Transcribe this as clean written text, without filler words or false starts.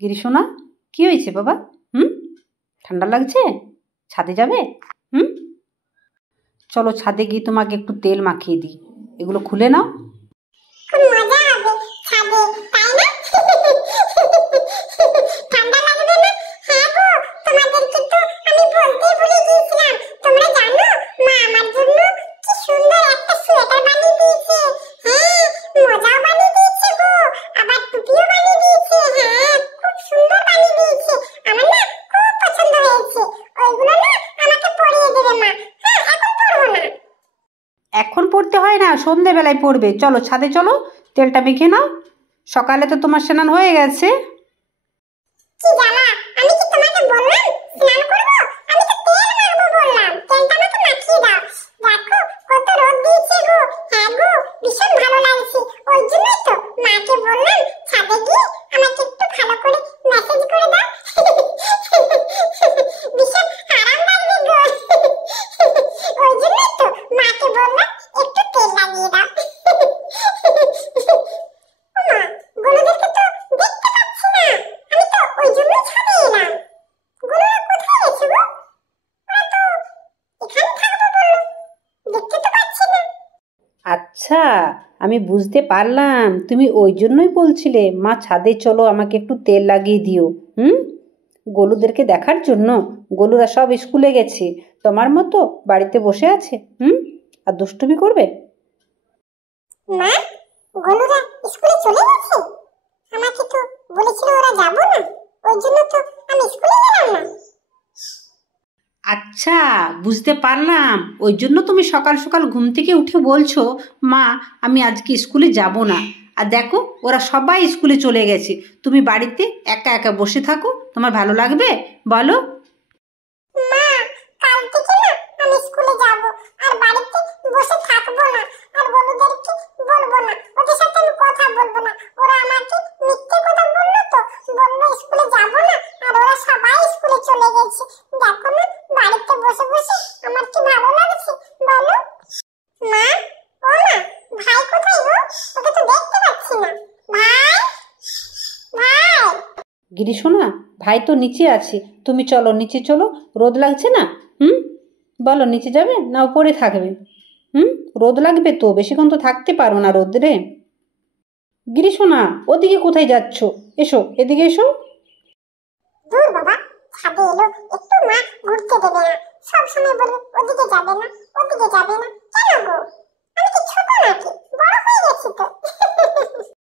গিরি সোনা, কি হয়েছে বাবা? ঠান্ডা লাগছে? ছাদে যাবে? চলো ছাদে গিয়ে তোমাকে একটু তেল মাখিয়ে দিই। এগুলো খুলে নাও। খুব মজা হবে ছাদে, তাই না? ঠান্ডা লাগবে না? হ্যাঁ গো, তোমাদেরকে তো আমি বলতেই ভুলে গিয়েছিলাম। তোমরা জানো মা আমার জন্য কি সুন্দর একটা সোয়েটার বানিয়ে দিয়েছে। হ্যাঁ, মোজাও বানিয়ে দিয়েছে গো, আবার টুপিও বানিয়ে দিয়েছে। হ্যাঁ, খুব সুন্দর বানিয়ে দিয়েছে। আমার না খুব পছন্দ হয়েছে। ওইগুলো না আমাকে পরিয়ে দেবে মা। হ্যাঁ, এখন পরবো না। এখন পড়তে হয় না, সন্ধেবেলায় পড়বে। চলো ছাদে চলো, তেলটা মেখে নাও। সকালে তো তোমার স্নান হয়ে গেছে। কি জ্বালা, আমি কি তোমাকে বললাম স্নান করব? আমি তো তেল মাখবো বললাম। তেলটা আমাকে মাখিয়ে দাও। দেখো কত রোদ দিয়েছে গো। হ্যাঁ গো, ভীষণ ভালো লাগছে। ওই জন্যই তো মাকে বললাম ছাদে গিয়ে আমাকে একটু ভালো করে ম্যাসেজ করে দাও। ভীষণ আরাম লাগবে গো। ওই জন্যই তো মাকে বললাম একটু তেল লাগিয়ে দাও। মা, গরুদেরকে তো দেখতে পাচ্ছি না। আমি তো ওই জন্য ছাদে এলাম। গরুরা কোথায় গেছে গো? ওরা তো এখানে থাকবো বললো, দেখতে তো পাচ্ছি না। আচ্ছা, আমি বুঝতে পারলাম তুমি ওই জন্যই বলছিলে মা ছাদে চলো, আমাকে একটু তেল লাগিয়ে দিও। গরুদেরকে দেখার জন্য। গরুরা সব স্কুলে গেছে, তোমার মতো বাড়িতে বসে আছে। আর দুষ্টুমি করবে। মা, গরুরা স্কুলে চলে গেছে? আমাকে তো বলেছিল ওরা যাবো না, ওই জন্য তো আমি স্কুলে গেলাম না। আচ্ছা, বুঝতে পারলাম। ওই জন্য তুমি সকাল সকাল ঘুম থেকে উঠে বলছো মা আমি আজকে স্কুলে যাব না। আর দেখো ওরা সবাই স্কুলে চলে গেছে, তুমি বাড়িতে একা একা বসে থাকো। তোমার ভালো লাগবে বলো? মা, কাল থেকে না আমি স্কুলে যাব, আর বাড়িতে বসে থাকবো না। আর বন্ধুদেরকে বলবো না, ওদের সাথে আমি কথা বলবো না। ওরা আমাকে মিথ্যে কথা বললো, তো বললো স্কুলে যাব না, আর ওরা সবাই স্কুলে চলে গেছে। দেখো না, বাড়িতে বসে বসে আমার কি ভালো লাগছে বলো? মা, ও মা, ভাই কোথায় গো? ওকে তো দেখতে পাচ্ছি না। ভাই, ভাই। গিরি সোনা, ভাই তো নিচে আছে। তুমি চলো নিচে চলো, রোদ লাগছে না? বলো নিচে যাবে না উপরে থাকবে? রোদ লাগবে তো, বেশিক্ষণ তো থাকতে পারো না রোদ্রে। গিরি সোনা, ওদিকে কোথায় যাচ্ছ? এসো, এদিকে এসো। দূর বাবা, ছাদে এলো একটু মা ঘুরতে দেবে না। সব সময় বলে ওদিকে যাবে না, ওদিকে যাবে না। কেন গো, আমি কি ছোট নাকি? বড় হয়ে গেছি তো।